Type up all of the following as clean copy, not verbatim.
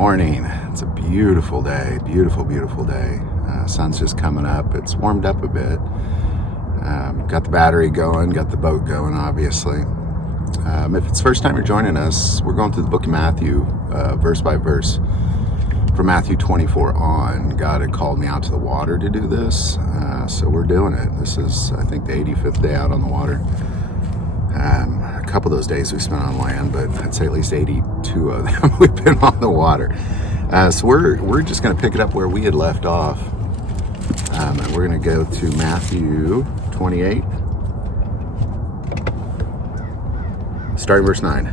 morning. It's a beautiful day, beautiful day. Sun's just coming up. It's warmed up a bit. Got the battery going, got the boat going, obviously. If it's the first time you're joining us, we're going through the book of Matthew, verse by verse. From Matthew 24 on, God had called me out to the water to do this, so we're doing it. This is, I think, the 85th day out on the water. A couple of those days we spent on land, but I'd say at least 82 of them we've been on the water. So we're just going to pick it up where we had left off, and we're going to go to Matthew 28, starting verse 9.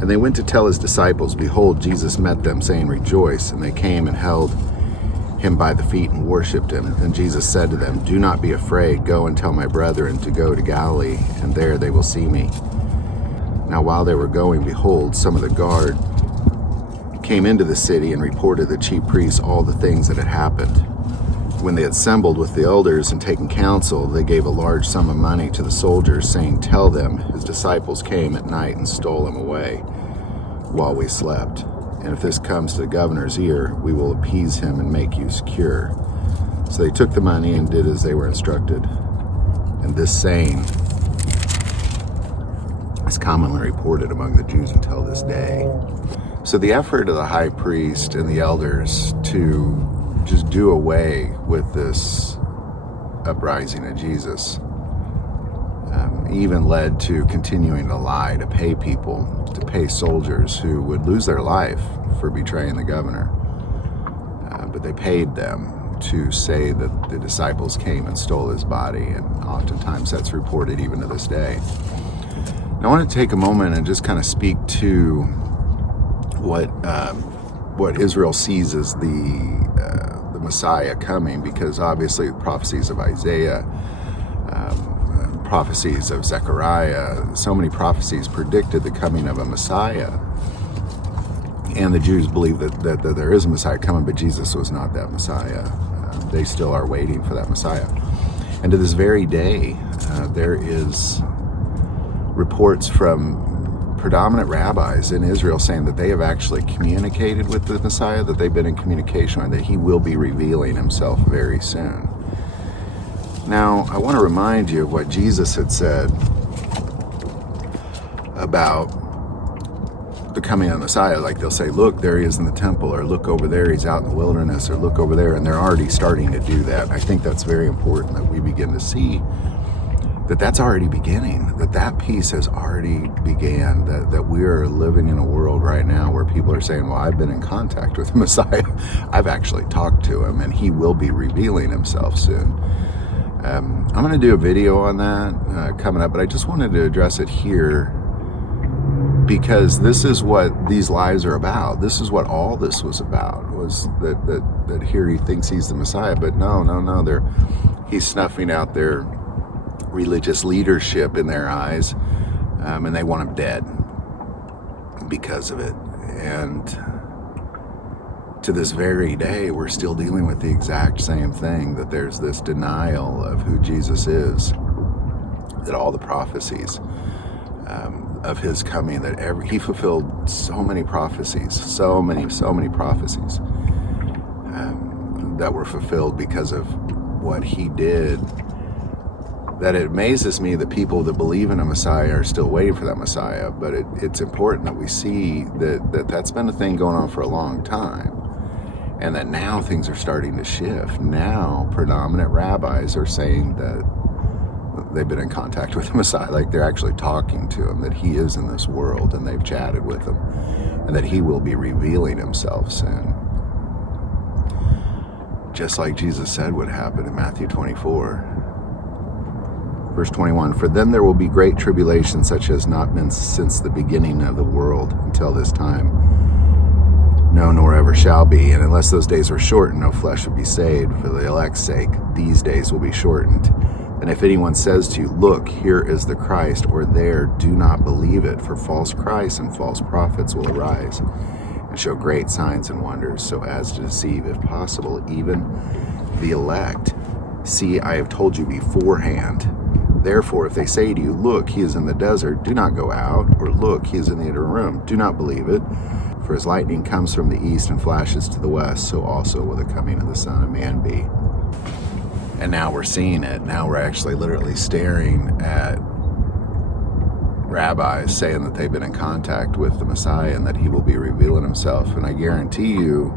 And they went to tell his disciples, behold, Jesus met them, saying, rejoice. And they came and held him by the feet and worshipped him. And Jesus said to them, do not be afraid. Go and tell my brethren to go to Galilee, and there they will see me. Now while they were going, behold, some of the guard came into the city and reported to the chief priests all the things that had happened. When they had assembled with the elders and taken counsel, they gave a large sum of money to the soldiers, saying, tell them his disciples came at night and stole him away while we slept. And if this comes to the governor's ear, we will appease him and make you secure. So they took the money and did as they were instructed. And this saying is commonly reported among the Jews until this day. So the effort of the high priest and the elders to just do away with this uprising of Jesus even led to continuing to lie, to pay people, to pay soldiers who would lose their life for betraying the governor. But they paid them to say that the disciples came and stole his body, and oftentimes that's reported even to this day. Now, I want to take a moment and just kind of speak to what Israel sees as the Messiah coming, because obviously the prophecies of Isaiah, prophecies of Zechariah, so many prophecies predicted the coming of a Messiah. And the Jews believe that there is a Messiah coming, but Jesus was not that Messiah. They still are waiting for that Messiah. And to this very day, there is reports from predominant rabbis in Israel saying that they have actually communicated with the Messiah, that they've been in communication, and that he will be revealing himself very soon. Now, I want to remind you of what Jesus had said about the coming of the Messiah. Like they'll say, look, there he is in the temple, or look over there, he's out in the wilderness, or look over there, and they're already starting to do that. I think that's very important that we begin to see that that's already beginning, that piece has already began, that we are living in a world right now where people are saying, well, I've been in contact with the Messiah. I've actually talked to him, and he will be revealing himself soon. I'm going to do a video on that coming up, but I just wanted to address it here because this is what these lies are about. This is what all this was about, was that here he thinks he's the Messiah, but no, he's snuffing out their religious leadership in their eyes, and they want him dead because of it. And to this very day, we're still dealing with the exact same thing, that there's this denial of who Jesus is, that all the prophecies of his coming, that he fulfilled so many prophecies, so many prophecies that were fulfilled because of what he did, that it amazes me that people that believe in a Messiah are still waiting for that Messiah. But it's important that we see that's been a thing going on for a long time, and that now things are starting to shift. Now predominant rabbis are saying that they've been in contact with the Messiah, like they're actually talking to him, that he is in this world, and they've chatted with him, and that he will be revealing himself soon. Just like Jesus said would happen in Matthew 24. Verse 21, for then there will be great tribulation, such as not been since the beginning of the world until this time. No, nor ever shall be. And unless those days were shortened, no flesh would be saved. For the elect's sake, these days will be shortened. And if anyone says to you, look, here is the Christ, or there, do not believe it. For false Christs and false prophets will arise and show great signs and wonders, so as to deceive, if possible, even the elect. See, I have told you beforehand. Therefore, if they say to you, look, he is in the desert, do not go out, or look, he is in the inner room, do not believe it. For as lightning comes from the east and flashes to the west, so also will the coming of the Son of Man be. And now we're seeing it. Now we're actually literally staring at rabbis saying that they've been in contact with the Messiah and that he will be revealing himself. And I guarantee you,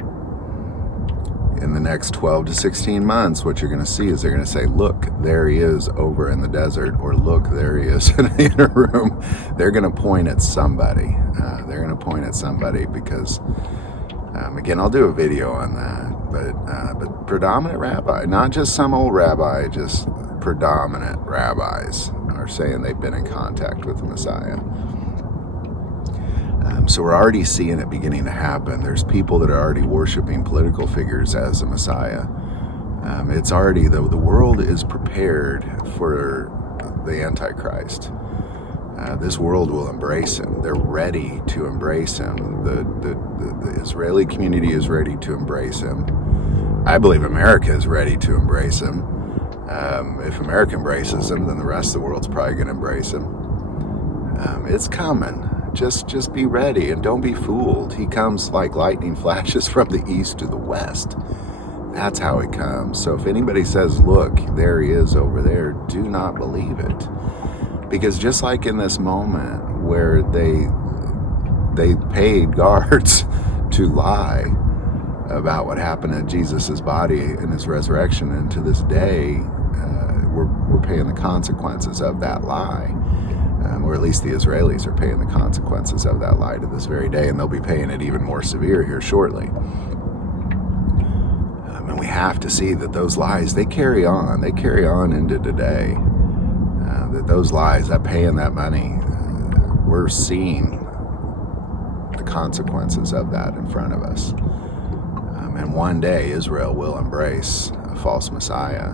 in the next 12 to 16 months, what you're going to see is they're going to say, look, there he is over in the desert, or look, there he is in the inner room. They're going to point at somebody. They're going to point at somebody because, again, I'll do a video on that, but predominant rabbi, not just some old rabbi, just predominant rabbis are saying they've been in contact with the Messiah. So we're already seeing it beginning to happen. There's people that are already worshiping political figures as the Messiah. It's already, the world is prepared for the antichrist. This world will embrace him. They're ready to embrace him. The Israeli community is ready to embrace him. I believe America is ready to embrace him. If America embraces him, then the rest of the world's probably going to embrace him. It's coming. Just be ready and don't be fooled. He comes like lightning flashes from the east to the west. That's how he comes. So if anybody says, look, there he is over there, do not believe it. Because just like in this moment where they paid guards to lie about what happened at Jesus' body in his resurrection, and to this day, we're paying the consequences of that lie. Or at least the Israelis are paying the consequences of that lie to this very day, and they'll be paying it even more severe here shortly. And we have to see that those lies, they carry on into today. That those lies, that paying that money, we're seeing the consequences of that in front of us. And one day Israel will embrace a false Messiah.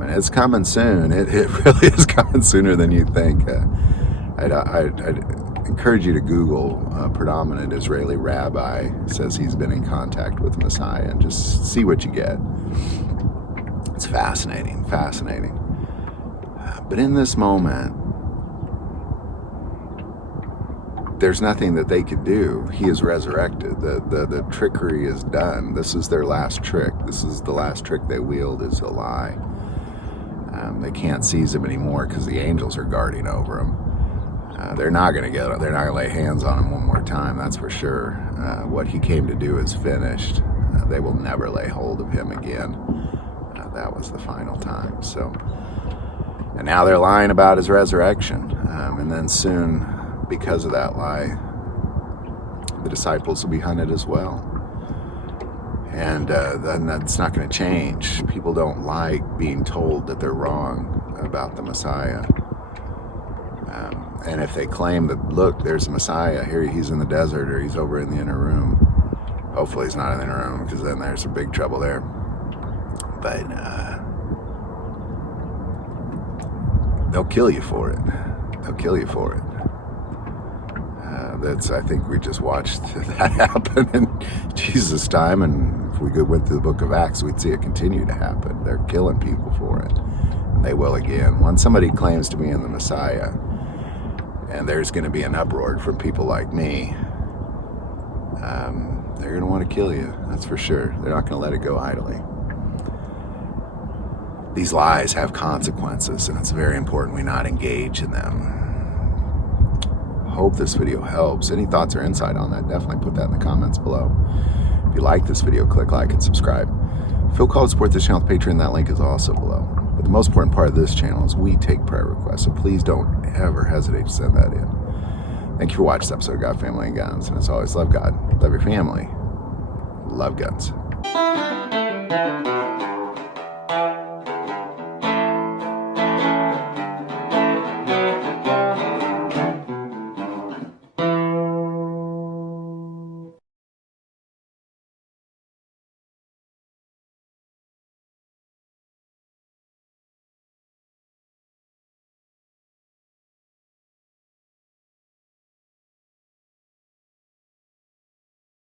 And it's coming soon. It really is coming sooner than you think. I'd encourage you to Google predominant Israeli rabbi says he's been in contact with the Messiah, and just see what you get. It's fascinating. But in this moment, there's nothing that they could do. He is resurrected. The trickery is done. This is their last trick. This is the last trick they wield, is a lie. They can't seize him anymore because the angels are guarding over him. They're not going to get him. They're not going to lay hands on him one more time, that's for sure. What he came to do is finished. They will never lay hold of him again. That was the final time. So, and now they're lying about his resurrection. And then soon, because of that lie, the disciples will be hunted as well. And then that's not going to change. People don't like being told that they're wrong about the Messiah. And if they claim that, look, there's a Messiah, here he's in the desert, or he's over in the inner room. Hopefully he's not in the inner room, because then there's some big trouble there. But they'll kill you for it. I think we just watched that happen in Jesus' time, and if we went through the book of Acts, we'd see it continue to happen. They're killing people for it, and they will again. Once somebody claims to be in the Messiah, and there's going to be an uproar from people like me, they're going to want to kill you, that's for sure. They're not going to let it go idly. These lies have consequences, and it's very important we not engage in them. Hope this video helps. Any thoughts or insight on that, definitely put that in the comments below. If you like this video, click like and subscribe. Feel called to support this channel with Patreon. That link is also below. But the most important part of this channel is we take prayer requests, so please don't ever hesitate to send that in. Thank you for watching this episode of God, Family, and Guns. And as always, love God, love your family, love guns.